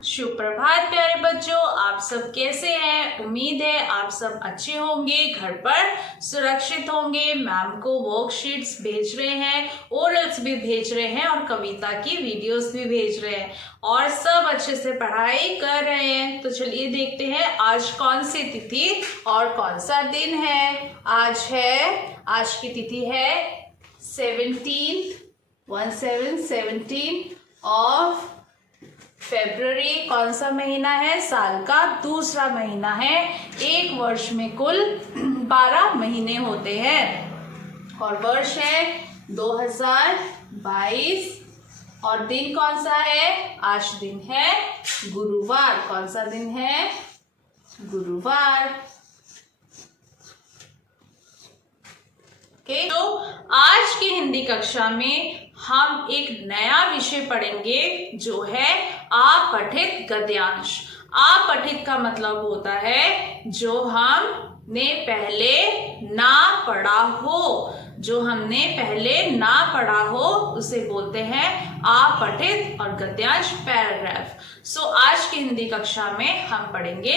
सुप्रभात प्यारे बच्चों, आप सब कैसे हैं। उम्मीद है आप सब अच्छे होंगे, घर पर सुरक्षित होंगे। मैम को वर्कशीट्स भेज रहे हैं, ओरल्स भी भेज रहे हैं और कविता की वीडियोस भी भेज रहे हैं और सब अच्छे से पढ़ाई कर रहे हैं। तो चलिए देखते हैं आज कौन सी तिथि और कौन सा दिन है। आज की तिथि है 17 ऑफ फरवरी। कौन सा महीना है? साल का दूसरा महीना है। एक वर्ष में कुल 12 महीने होते हैं और वर्ष है 2022 और दिन कौन सा है? आज दिन है गुरुवार। कौन सा दिन है? गुरुवार। तो आज की हिंदी कक्षा में हम एक नया विषय पढ़ेंगे जो है अपठित गद्यांश। अपठित का मतलब होता है जो हमने पहले ना पढ़ा हो। जो हमने पहले ना पढ़ा हो उसे बोलते हैं अपठित और गद्यांश पैराग्राफ। आज की हिंदी कक्षा में हम पढ़ेंगे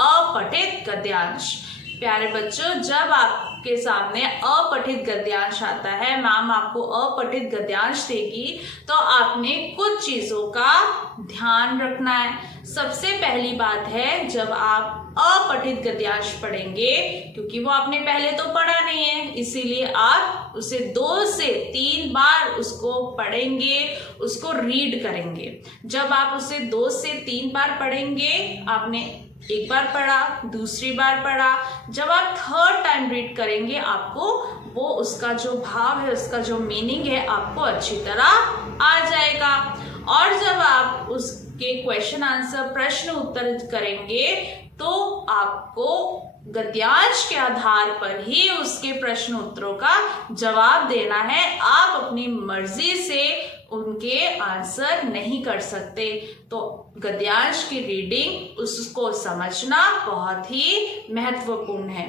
अपठित गद्यांश। प्यारे बच्चों, जब आपके सामने अपठित गद्यांश आता है, मैम आपको अपठित गद्यांश देगी, तो आपने कुछ चीजों का ध्यान रखना है। सबसे पहली बात है, जब आप अपठित गद्यांश पढ़ेंगे, क्योंकि वो आपने पहले तो पढ़ा नहीं है, इसीलिए आप उसे 2 से 3 बार उसको पढ़ेंगे, उसको रीड करेंगे। जब आप उसे 2 से 3 बार पढ़ेंगे, आपने एक बार पढ़ा, दूसरी बार पढ़ा, जब आप 3rd टाइम रीड करेंगे, आपको वो उसका जो भाव है, उसका जो मीनिंग है, आपको अच्छी तरह आ जाएगा। और जब आप उसके क्वेश्चन आंसर, प्रश्न उत्तर करेंगे, तो आपको गद्यांश के आधार पर ही उसके प्रश्न उत्तरों का जवाब देना है। आप अपनी मर्जी से उनके आंसर नहीं कर सकते। तो गद्यांश की रीडिंग, उसको समझना बहुत ही महत्वपूर्ण है।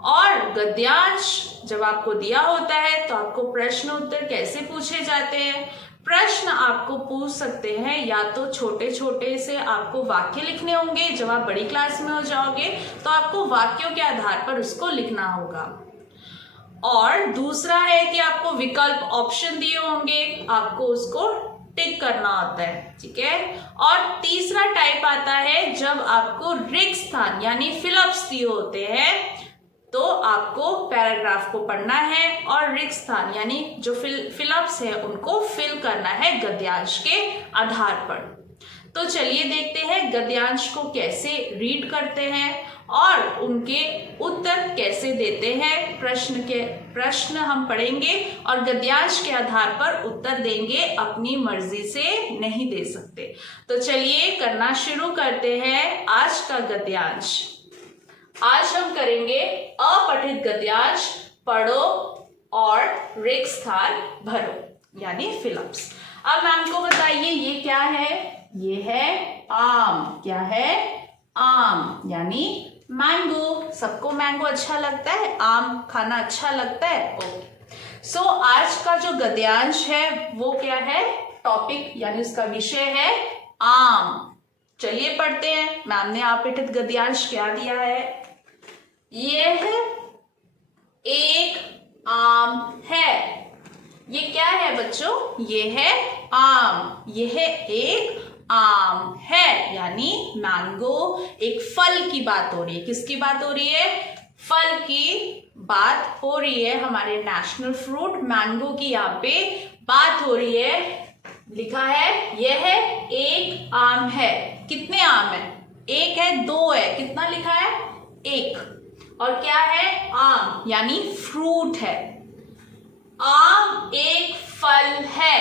और गद्यांश जब आपको दिया होता है तो आपको प्रश्न उत्तर कैसे पूछे जाते हैं? प्रश्न आपको पूछ सकते हैं, या तो छोटे छोटे से आपको वाक्य लिखने होंगे। जब आप बड़ी क्लास में हो जाओगे तो आपको वाक्यों के आधार पर उसको लिखना होगा। और दूसरा है कि आपको विकल्प ऑप्शन दिए होंगे, आपको उसको टिक करना होता है, ठीक है। और तीसरा टाइप आता है जब आपको रिक्त स्थान यानी फिलअप्स दिए होते हैं, तो आपको पैराग्राफ को पढ़ना है और रिक्त स्थान यानी जो फिलअप्स है उनको फिल करना है गद्यांश के आधार पर। तो चलिए देखते हैं गद्यांश को कैसे रीड करते हैं और उनके उत्तर कैसे देते हैं। प्रश्न हम पढ़ेंगे और गद्यांश के आधार पर उत्तर देंगे, अपनी मर्जी से नहीं दे सकते। तो चलिए करना शुरू करते हैं आज का गद्यांश। आज हम करेंगे अपठित गद्यांश, पढ़ो और रिक्त स्थान भरो यानी फिलअप्स। अब मैम को बताइए ये क्या है? ये है आम। क्या है? आम यानी मैंगो। सबको मैंगो अच्छा लगता है, आम खाना अच्छा लगता है। ओके, आज का जो गद्यांश है वो क्या है? टॉपिक यानी उसका विषय है आम। चलिए पढ़ते हैं। मैम ने अपठित गद्यांश क्या दिया है? यह एक आम है। ये क्या है बच्चों? ये है आम। यह एक आम है यानी मैंगो। एक फल की बात हो रही है। किसकी बात हो रही है? फल की बात हो रही है। हमारे नेशनल फ्रूट मैंगो की यहाँ पे बात हो रही है। लिखा है यह एक आम है। कितने आम है? एक है, 2 है। कितना लिखा है? 1। और क्या है? आम यानी फ्रूट है। आम एक फल है।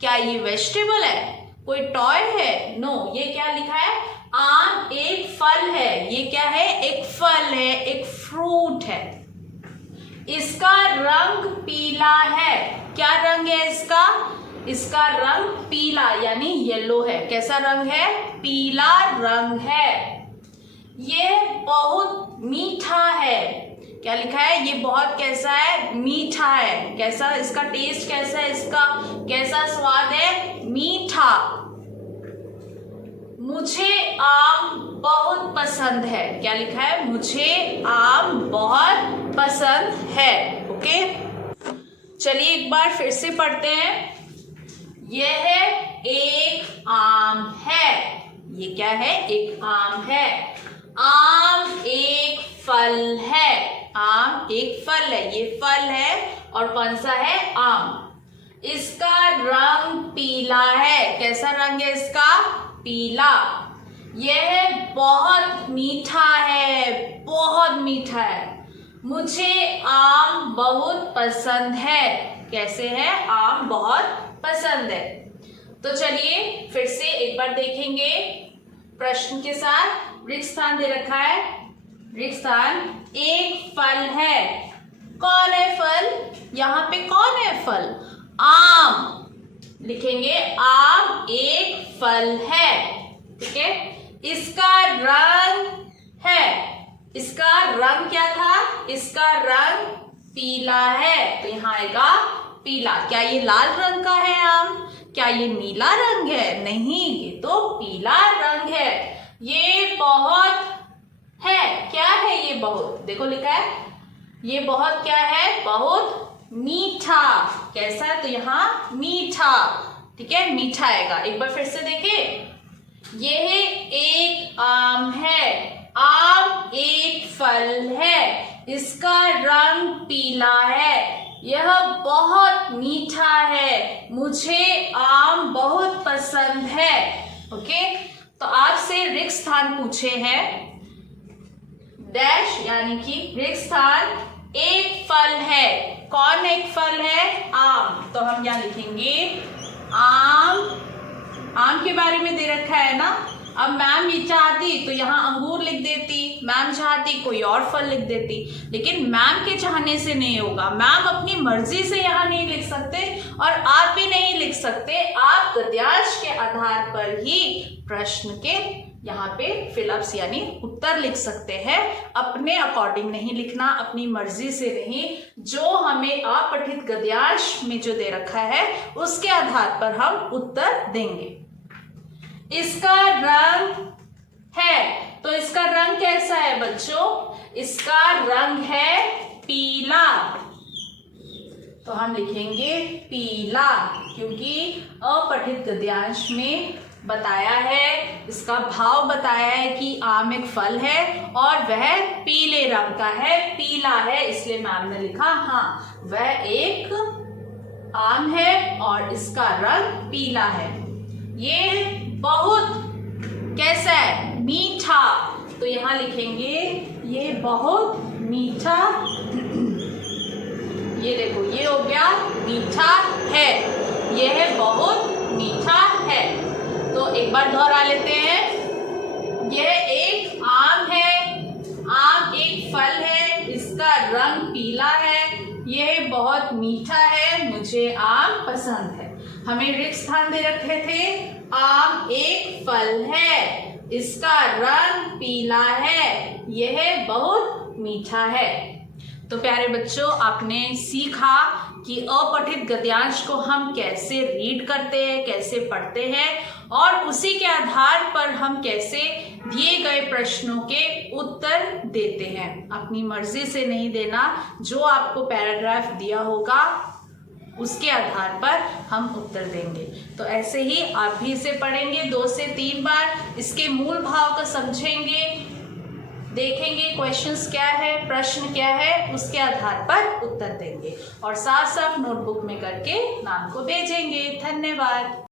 क्या ये वेजिटेबल है? कोई टॉय है? नो। ये क्या लिखा है? आम एक फल है। ये क्या है? एक फल है, एक फ्रूट है। इसका रंग पीला है। क्या रंग है इसका? इसका रंग पीला यानी येलो है। कैसा रंग है? पीला रंग है। ये बहुत मीठा है। क्या लिखा है? ये बहुत कैसा है? मीठा है। कैसा इसका टेस्ट कैसा है? इसका कैसा स्वाद है? मीठा। मुझे आम बहुत पसंद है। क्या लिखा है? मुझे आम बहुत पसंद है। ओके, चलिए एक बार फिर से पढ़ते हैं। यह एक आम है। ये क्या है? एक आम है। आम एक फल है। आम एक फल है। ये फल है और कौन सा है? आम। इसका रंग पीला है। कैसा रंग है इसका? पीला। यह बहुत मीठा है। बहुत मीठा है। मुझे आम बहुत पसंद है। कैसे है? आम बहुत पसंद है। तो चलिए फिर से एक बार देखेंगे प्रश्न के साथ। रिक्त स्थान दे रखा है। रिक्त स्थान एक फल है। कौन है फल? यहाँ पे कौन है फल? आम। लिखेंगे आम एक फल है। ठीक है। इसका रंग है। इसका रंग क्या था? इसका रंग पीला है। तो यहाँ आएगा पीला। क्या ये लाल रंग का है आम? क्या ये नीला रंग है? नहीं, ये तो पीला रंग है। ये बहुत है। क्या है ये बहुत? देखो लिखा है ये बहुत क्या है? बहुत मीठा। कैसा है? तो यहाँ मीठा। ठीक है, मीठा आएगा। एक बार फिर से देखें। यह एक आम है। आम एक फल है। इसका रंग पीला है। यह बहुत मीठा है। मुझे आम बहुत पसंद है। ओके, तो आपसे रिक्त स्थान पूछे हैं। डैश यानी कि रिक्त स्थान एक फल है। कौन एक फल है? आम। तो हम यहाँ लिखेंगे आम। आम के बारे में दे रखा है ना। अब मैम ये चाहती तो यहाँ अंगूर लिख देती, मैम चाहती कोई और फल लिख देती, लेकिन मैम के चाहने से नहीं होगा। मैम अपनी मर्जी से यहाँ नहीं लिख सकते और आप भी नहीं लिख सकते। आप गद्यांश के आधार पर ही प्रश्न के यहाँ पे फिलअप्स यानी उत्तर लिख सकते हैं। अपने अकॉर्डिंग नहीं लिखना, अपनी मर्जी से नहीं। जो हमें अपठित गद्यांश में जो दे रखा है उसके आधार पर हम उत्तर देंगे। इसका रंग है। तो इसका रंग कैसा है बच्चों? इसका रंग है पीला। तो हम लिखेंगे पीला, क्योंकि अपठित गद्यांश में बताया है, इसका भाव बताया है कि आम एक फल है और वह पीले रंग का है, पीला है, इसलिए मैम ने लिखा हाँ वह एक आम है और इसका रंग पीला है। ये बहुत कैसा है? मीठा। तो यहाँ लिखेंगे ये बहुत मीठा। ये देखो ये हो गया मीठा है। यह बहुत मीठा है। तो एक बार दोहरा लेते हैं। यह एक आम है। आम एक फल है। इसका रंग पीला है। यह बहुत मीठा है। मुझे आम पसंद है। हमें रिक्त स्थान दे रखे थे। आम एक फल है। इसका रंग पीला है। यह बहुत मीठा है। तो प्यारे बच्चों, आपने सीखा कि अपठित गद्यांश को हम कैसे रीड करते हैं, कैसे पढ़ते हैं और उसी के आधार पर हम कैसे दिए गए प्रश्नों के उत्तर देते हैं। अपनी मर्जी से नहीं देना। जो आपको पैराग्राफ दिया होगा उसके आधार पर हम उत्तर देंगे। तो ऐसे ही आप भी इसे पढ़ेंगे 2 से 3 बार। इसके मूल भाव को समझेंगे, देखेंगे क्वेश्चंस क्या है, प्रश्न क्या है, उसके आधार पर उत्तर देंगे और साफ साफ नोटबुक में करके मैम को भेजेंगे। धन्यवाद।